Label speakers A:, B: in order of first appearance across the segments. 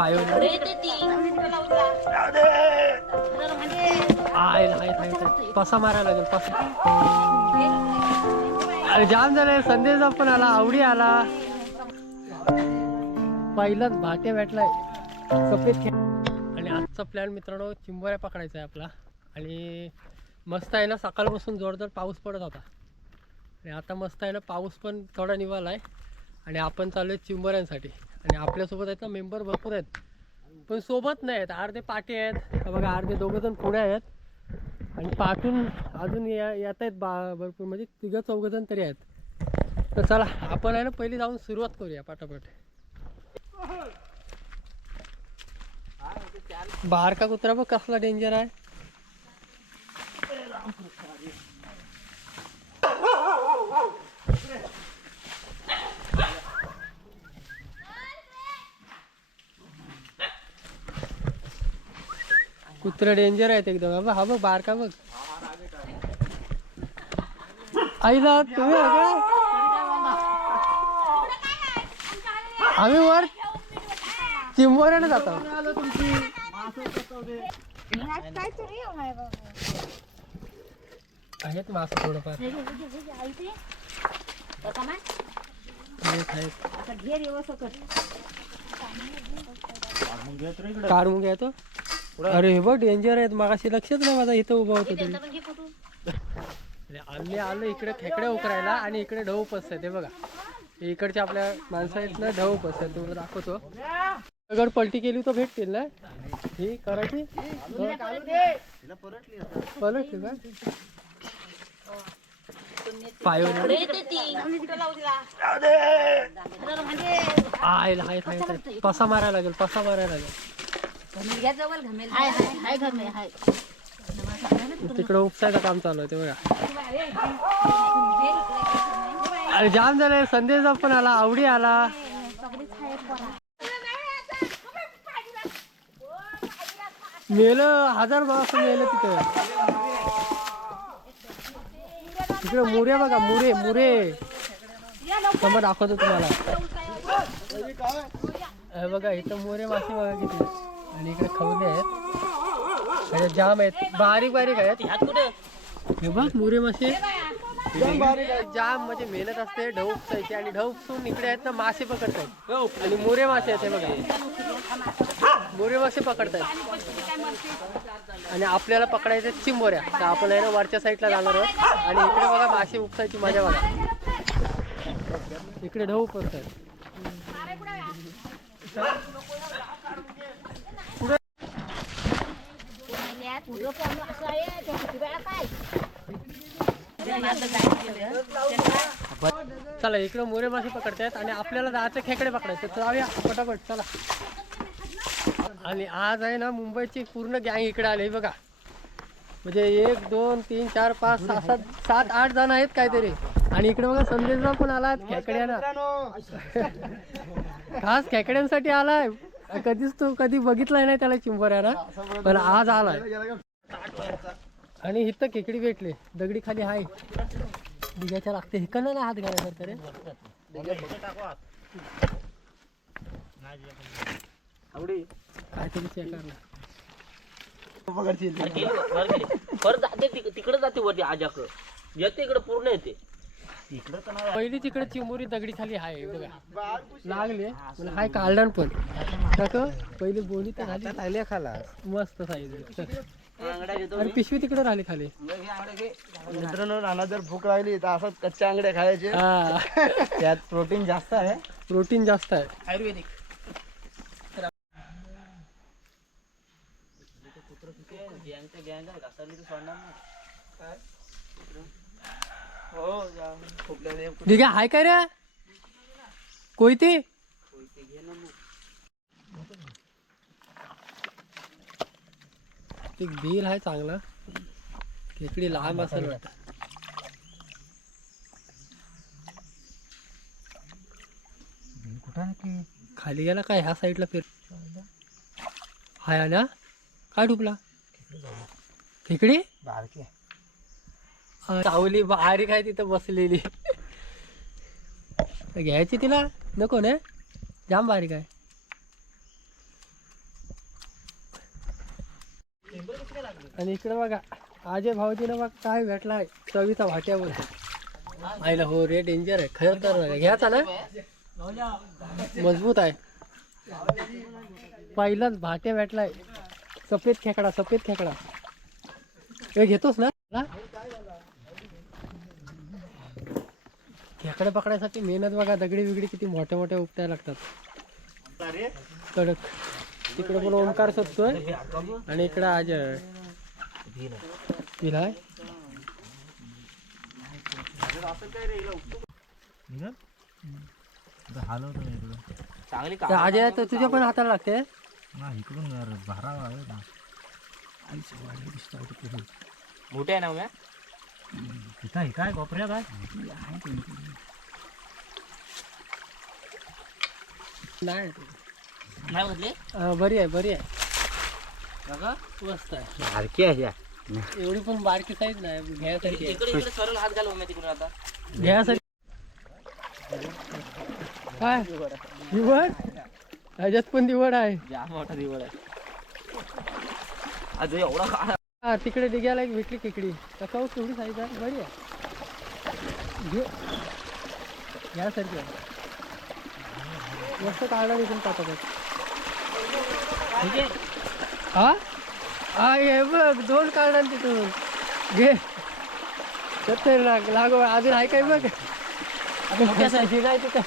A: पाय पसा मारायला लागेल पसा. अरे जाम झाले संदेश पण आला आवडी आला. पहिलाच भाट्या भेटलाय. सफेद आणि आजचा प्लॅन मित्रांनो चिंबोऱ्या पकडायचा आहे आपला. आणि मस्त आहे ना सकाळपासून जोरदार पाऊस पडत होता. आणि आता मस्त आहे ना पाऊस पण थोडा निघाला आहे. आणि आपण चालू आहे चिंबोऱ्यांसाठी. आणि आपल्यासोबत आहेत ना मेंबर भरपूर आहेत. पण सोबत नाही आहेत. अर्धे पाटे आहेत. बघा अर्धे दोघं जण पुढे आहेत. आणि पाठून अजून या येत आहेत बा भरपूर. म्हणजे तिघं चौघं जण तरी आहेत. तर चला आपण आहे ना पहिली जाऊन सुरुवात करूया पाटापाट. बारका कुत्रा बघ कसला डेंजर आहे. कुत्रा डेंजर आहेत एकदम. हा बघ हा बघ. बारका बघ आईला तुम्ही? आम्ही वर चिंबोऱ्याने जातो. आहेत मास थोडंफार. कार. मुंग्या येतो अरे हे बघ डेंजर आहेत. मागाशी लक्षच नाही माझा इथं उभा होतो अरे आले आलो इकडे खेकड्या उकरायला आणि इकडे ढऊ पसत ते बघा. इकडच्या आपल्या माणसं ना ढऊ पसत तुम्हाला दाखवतो. दगड पलटी केली तर भेटतील ना? ही करायची? पलटली का? पाय आहेत पसा मारायला लागेल पसा मारायला लागेल. तिकडे उपसायचं काम चालू आहे ते बघा. अरे जाम झाले संदेश पण आला आवडी आला. मेलं हजार माणसं मेलं तिथे. तिकडे मुरे बघा मुरे मुरे. समोर दाखवतो तुम्हाला. हे बघा इथं मोरे मासे बघा किती. आणि इकडे खवले आहेत. आणि जाम आहेत. बारीक बारीक आहेत. हे बघ मोरे मासे. जाम म्हणजे मेहनत असते ढव उपसायची आणि ढव उपसून इकडे आहेत ना मासे पकडतात आणि मोरे मासे आहेत हे बघा. मोरे मासे पकडतात आणि आपल्याला पकडायचे चिंबोऱ्या. तर आपण आहे ना वरच्या साईडला जाणार आहोत. आणि इकडे बघा मासे उपसायची मजा बघा. इकडे ढव चला इकडे मोरे मासे पकडतायत आणि आपल्याला जायचं खेकडे पकडायचे. जाऊया पटापट चला. आणि आज आहे ना मुंबईची पूर्ण गँग इकडे आली बघा. म्हणजे एक दोन तीन चार पाच सहा सात सात आठ जण आहेत काहीतरी. आणि इकडे बघा संदेशराव पण आलाय खेकड्याना. खास खेकड्यांसाठी आलाय. कधीच तो कधी बघितलाय नाही त्याला चिंबऱ्याला पण आज आलाय. आणि इथं खेकडी भेटले. दगडी खाली हाय. डिग्याच्या लागते. हिकडनं ना हात घालायचा रे. काहीतरी चेक
B: तिकडे जाते वरती आजाकडं येते इकडे पूर्ण येते.
A: पहिली तिकडे चिंबोरी दगडी खाली हाय बघा. लागले मला हाय कालडण पण. काका पहिली बोली तर झाली.
C: लागले खाला
A: मस्त साईज. अरे पिशवी तिकडे राहिली खाली.
C: मित्रांनो नाना जर भूक लागली तर असंच कच्च्या आंगड्या खायचे.
A: हा.
C: त्यात प्रोटीन जास्त आहे.
A: प्रोटीन जास्त आहे.
B: आयुर्वेदिक. गँगच्या गँग आहे घासाली तर सोडणार नाही.
A: ठीक आहे हाय काय रे? कोयती? एक बिल आहे चांगला. खेकडी लांब असेल वाटतं. खाली गेला काय? ह्या साईडला फिर. हाय आल्या? काय डुबला? खेकडी
C: बारकी
A: सावली बाहेर काय तिथं बसलेली. घ्यायची तिला? नको ना? जाम बारीक आहे. आणि इकडे बघा आजे तिने बघ काय भेटलाय चवीचा भाट्यावर आईला हो रे डेंजर आहे. खरं तर घ्यायचा ना? मजबूत आहे. पहिलाच भाट्या भेटलाय. सफेद खेकडा सफेद खेकडा. हे घेतोस ना? खेकडे पकडायसाठी मेहनत बघा दगडी बिगडी किती मोठ्या मोठ्या उपटायला लागतात. कडक. तिकडे पण ओंकार शोधतोय. आणि इकडे आज विलाय आज तर तुझ्या पण हाताला लागते?
B: मोठे आहे ना उम्या?
C: काय कोपऱ्यात आहे
A: नाही
B: नाही म्हटले
A: अं, बरी आहे बरी आहे बघा मस्त आहे
C: सारखी आहे या
A: एवढी पण बारकी साईज नाही घ्यायसाठी आहे.
B: इकडे इकडे सरळ हात घाल उम्या तिकडून आता
A: घ्यायसाठी काय दिवड ह्याच्यात पण दिवड आहे
B: जाम मोठा दिवळ आहे आज एवढा काळा
A: हा तिकडे डिग्याला एक भेटली खेकडी कसा केवढी साईज आहे बरी आहे घे. घ्यासारखी आहे. मस्त काढला पाठवतात
B: म्हणजे
A: हा? हा हे बघ दोन काढणार तिथून. घे. सत्तर लाग लागो. अजून आहे काय बघ? आता काय तिथं?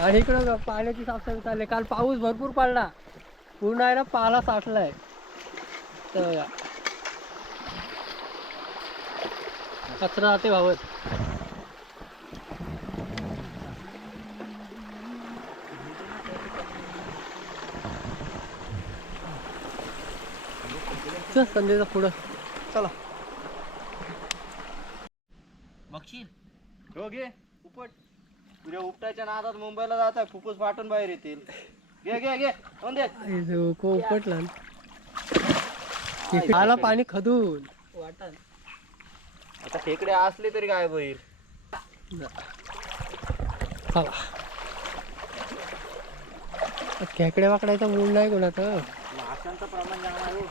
A: आणि इकडं पाण्याची साफसफाई चालली. काल पाऊस भरपूर पडला. पूर्ण आहे ना पाला साठलाय. तर बघा. कचरा राहते भावत. चल संध्याचा पुढं.
C: चला.
B: बघशील?
C: हो घे. उपट. तुझ्या उपटायच्या नादात मुंबईला जात आहे फुफ्फुस फाटून बाहेर येतील. घे घे घे कोण दे.
A: हे जो को उपटला आला पाणी खदून.
B: वाटण.
C: आता खेकडे असले तरी काय होईल?
A: चला. खेकडे वाकडायचा मूड नाही कोणाचं
C: माशांचं प्रमाण जाणार आहे हो.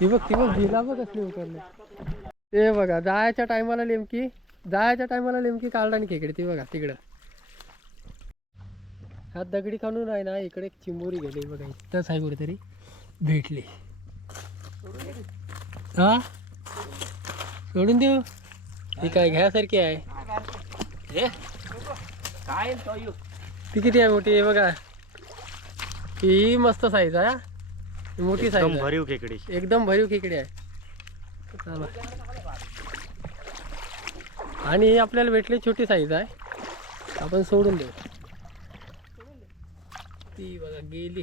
A: ती बघ ती बघ भिला बघ कसली उतरली. ते बघा जायच्या टायमाला नेमकी जायच्या टायमाला नेमकी काढला आणि खेकडे ती बघा तिकडं. हा दगडी खाणून आहे ना इकडे एक चिंबोरी गेली बघा इथंच आहे कुठेतरी भेटली. हा? सोडून देऊ? ही काय घ्यासारखी आहे?
B: काय तो
A: किती आहे मोठी? आहे बघा. ही मस्त साईज आहे मोठी साईज
C: भरीव खेकडी.
A: एकदम भरीव खेकडे आहे. चला. आणि ही आपल्याला भेटली छोटी साईज आहे. आपण सोडून देऊ. ती बघा गेली.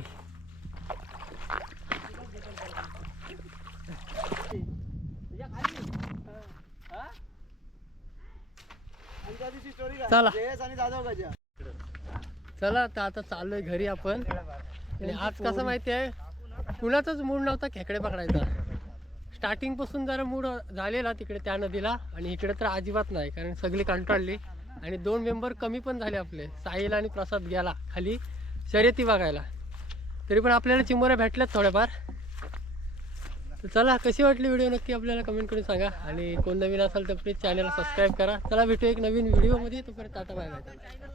A: चला. चला आता आता चाललोय घरी आपण. आणि आज कसं माहिती आहे? कुणाचाच मूड नव्हता खेकडे पकडायचा. स्टार्टिंगपासून जरा मूड झालेला तिकडे त्या नदीला आणि इकडे तर अजिबात नाही कारण सगळी कंटाळली. आणि दोन मेंबर कमी पण झाले आपले. साहिल आणि प्रसाद गेला खाली. शर्यती बघायला. तरी पण आपल्याला चिंबोऱ्या भेटल्यात थोड्याफार. तर चला कशी वाटली व्हिडिओ नक्की आपल्याला कमेंट करून सांगा. आणि कोण नवीन असाल तर प्लीज चॅनल सबस्क्राईब करा. चला भेटू एक नवीन व्हिडिओमध्ये तोपर्यंत टाटा बाय बाय